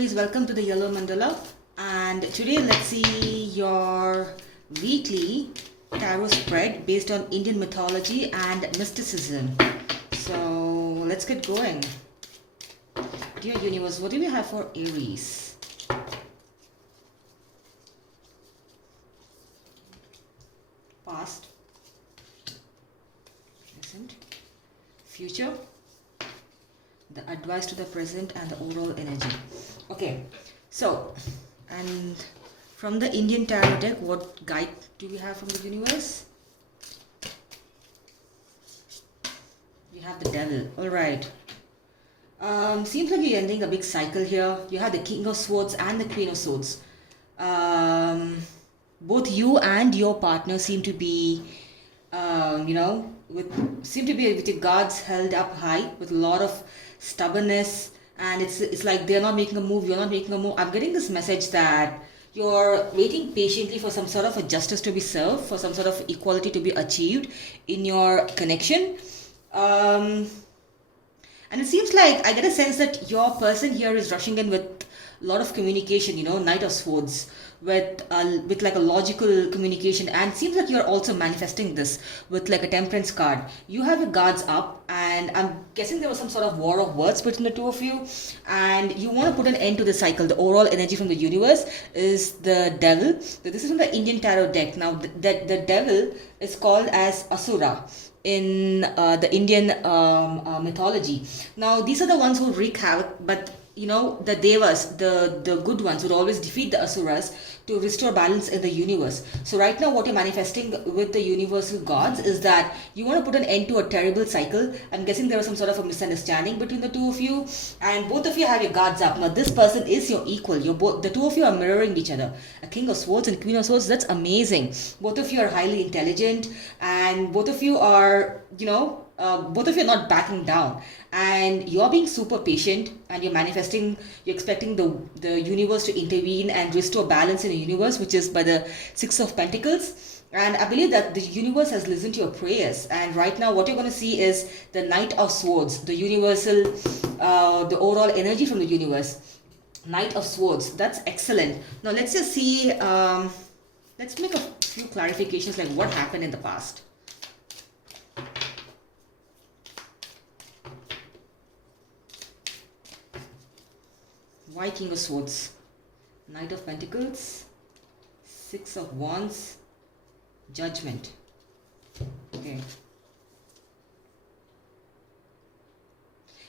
Aries, welcome to the Yellow Mandala. And today let's see your weekly tarot spread based on Indian mythology and mysticism. So let's get going. Dear universe, what do we have for Aries? Past, present, future, the advice to the present, and the overall energy. Okay, so, and from the Indian tarot deck, what guide do we have from the universe? We have the devil. All right. Seems like you're ending a big cycle here. You have the King of Swords and the Queen of Swords. Both you and your partner seem to be, with your guards held up high, with a lot of stubbornness, and it's like they're not making a move. You're not making a move. I'm getting this message that you're waiting patiently for some sort of a justice to be served, for some sort of equality to be achieved in your connection. And it seems like I get a sense that your person here is rushing in with a lot of communication, Knight of Swords, with like a logical communication, and it seems like you're also manifesting this with like a Temperance card. You have your guards up, and I'm guessing there was some sort of war of words between the two of you, and you want to put an end to the cycle. The overall energy from the universe is the devil. This is from the Indian tarot deck. Now, the devil is called as Asura in the Indian mythology. Now, these are the ones who wreak havoc, but the devas, the good ones, would always defeat the asuras to restore balance in the universe. So right now what you're manifesting with the universal gods is that you want to put an end to a terrible cycle. I'm guessing there was some sort of a misunderstanding between the two of you, and both of you have your guards up. Now this person is your equal. The two of you are mirroring each other. A King of Swords and Queen of Swords, that's amazing. Both of you are highly intelligent, and both of you are both of you are not backing down, and you're being super patient, and you're manifesting, you're expecting the universe to intervene and restore balance in the universe, which is by the Six of Pentacles. And I believe that the universe has listened to your prayers, and right now what you're going to see is the Knight of Swords, the universal, the overall energy from the universe. Knight of Swords, that's excellent. Now let's just see, let's make a few clarifications, like what happened in the past. Why King of Swords? Knight of Pentacles, Six of Wands, Judgment. Okay.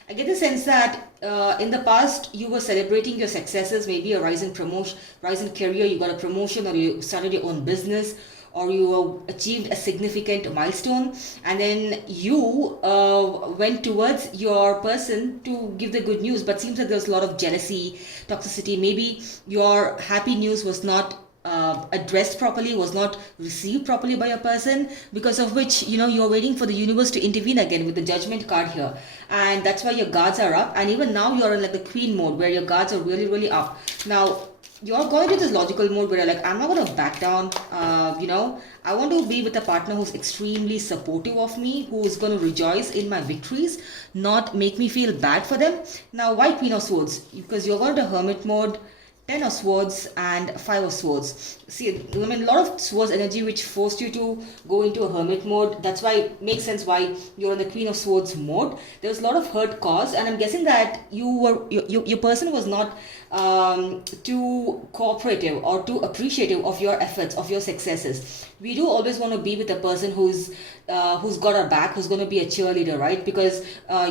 I get the sense that in the past you were celebrating your successes, maybe a rise in promotion, rise in career, you got a promotion, or you started your own business, or you achieved a significant milestone, and then you went towards your person to give the good news, but seems like there's a lot of jealousy, toxicity. Maybe your happy news was not addressed properly, was not received properly by your person, because of which you're waiting for the universe to intervene again with the Judgment card here, and that's why your guards are up. And even now you're in like the Queen mode, where your guards are really, really up. Now you're going to this logical mode where you're like, I'm not going to back down. I want to be with a partner who's extremely supportive of me, who is going to rejoice in my victories, not make me feel bad for them. Now, why Queen of Swords? Because you're going to hermit mode, Ten of Swords and Five of Swords. See, a lot of Swords energy which forced you to go into a hermit mode. That's why it makes sense why you're in the Queen of Swords mode. There was a lot of hurt caused, and I'm guessing that your person was not too cooperative or too appreciative of your efforts, of your successes. We do always want to be with a person who's got our back, who's going to be a cheerleader, right? Because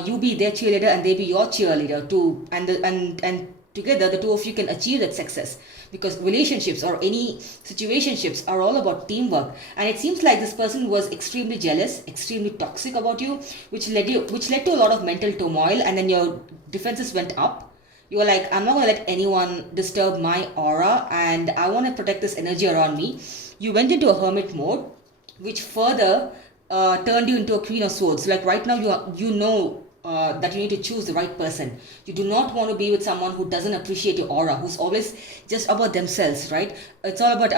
you be their cheerleader and they be your cheerleader too, and together the two of you can achieve that success, because relationships or any situationships are all about teamwork. And it seems like this person was extremely jealous, extremely toxic about you, which led to a lot of mental turmoil, and then your defenses went up. You were like, I'm not going to let anyone disturb my aura, and I want to protect this energy around me. You went into a hermit mode, which further turned you into a Queen of Swords. Like right now that you need to choose the right person. You do not want to be with someone who doesn't appreciate your aura, who's always just about themselves, right? It's all about,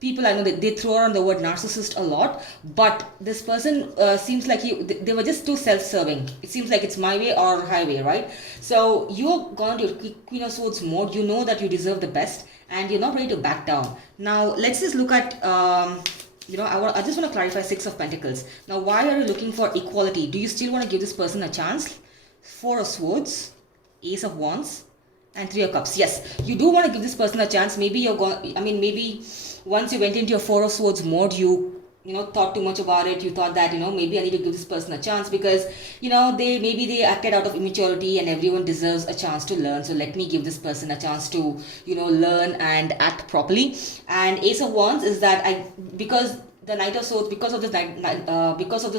people I know that they throw around the word narcissist a lot, but this person seems like they were just too self-serving. It seems like it's my way or highway, right? So you're gone to your Queen of Swords mode. You know that you deserve the best, and you're not ready to back down. Now let's just look at. I just want to clarify Six of Pentacles. Now, why are you looking for equality? Do you still want to give this person a chance? Four of Swords, Ace of Wands, and Three of Cups. Yes, you do want to give this person a chance. Maybe you're going. I mean, maybe once you went into your Four of Swords mode, you thought too much about it. You thought that maybe I need to give this person a chance because they acted out of immaturity, and everyone deserves a chance to learn. So let me give this person a chance to learn and act properly. And Ace of Wands is that because the Knight of Swords, because of this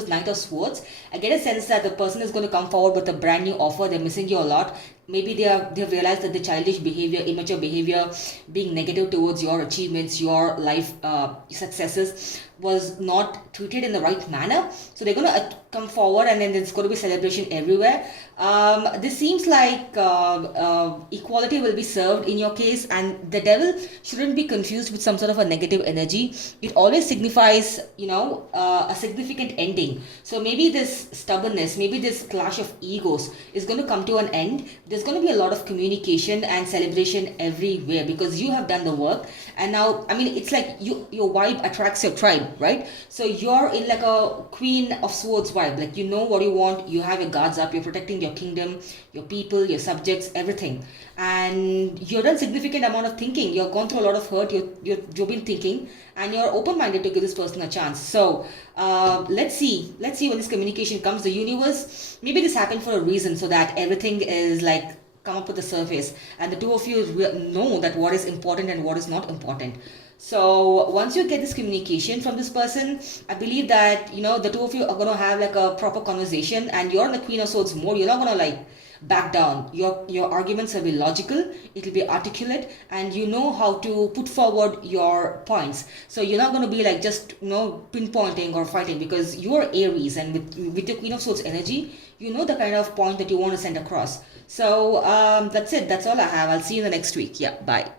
Knight of Swords, I get a sense that the person is going to come forward with a brand new offer. They're missing you a lot. Maybe they've realized that the childish behavior, immature behavior, being negative towards your achievements, your life successes was not treated in the right manner. So they're going to come forward, and then there's going to be celebration everywhere. This seems like equality will be served in your case, and the devil shouldn't be confused with some sort of a negative energy. It always signifies a significant ending. So maybe this stubbornness, maybe this clash of egos is going to come to an end. There's going to be a lot of communication and celebration everywhere because you have done the work. And now, I mean, it's like your vibe attracts your tribe, right? So you're in like a Queen of Swords vibe. Like, you know what you want, you have your guards up, you're protecting your kingdom, your people, your subjects, everything. And you've done significant amount of thinking. You've gone through a lot of hurt. You've been thinking, and you're open-minded to give this person a chance. So let's see when this communication comes. The universe, maybe this happened for a reason, so that everything is like come up to the surface, and the two of you know that what is important and what is not important. So once you get this communication from this person, I believe that the two of you are going to have like a proper conversation, and you're in the Queen of Swords mode. You're not going to like back down. Your arguments will be logical, it will be articulate, and you know how to put forward your points. So you're not going to be like just pinpointing or fighting, because you're Aries, and with the Queen of Swords energy, you know the kind of point that you want to send across. So that's it. That's all I have. I'll see you in the next week. Yeah, bye.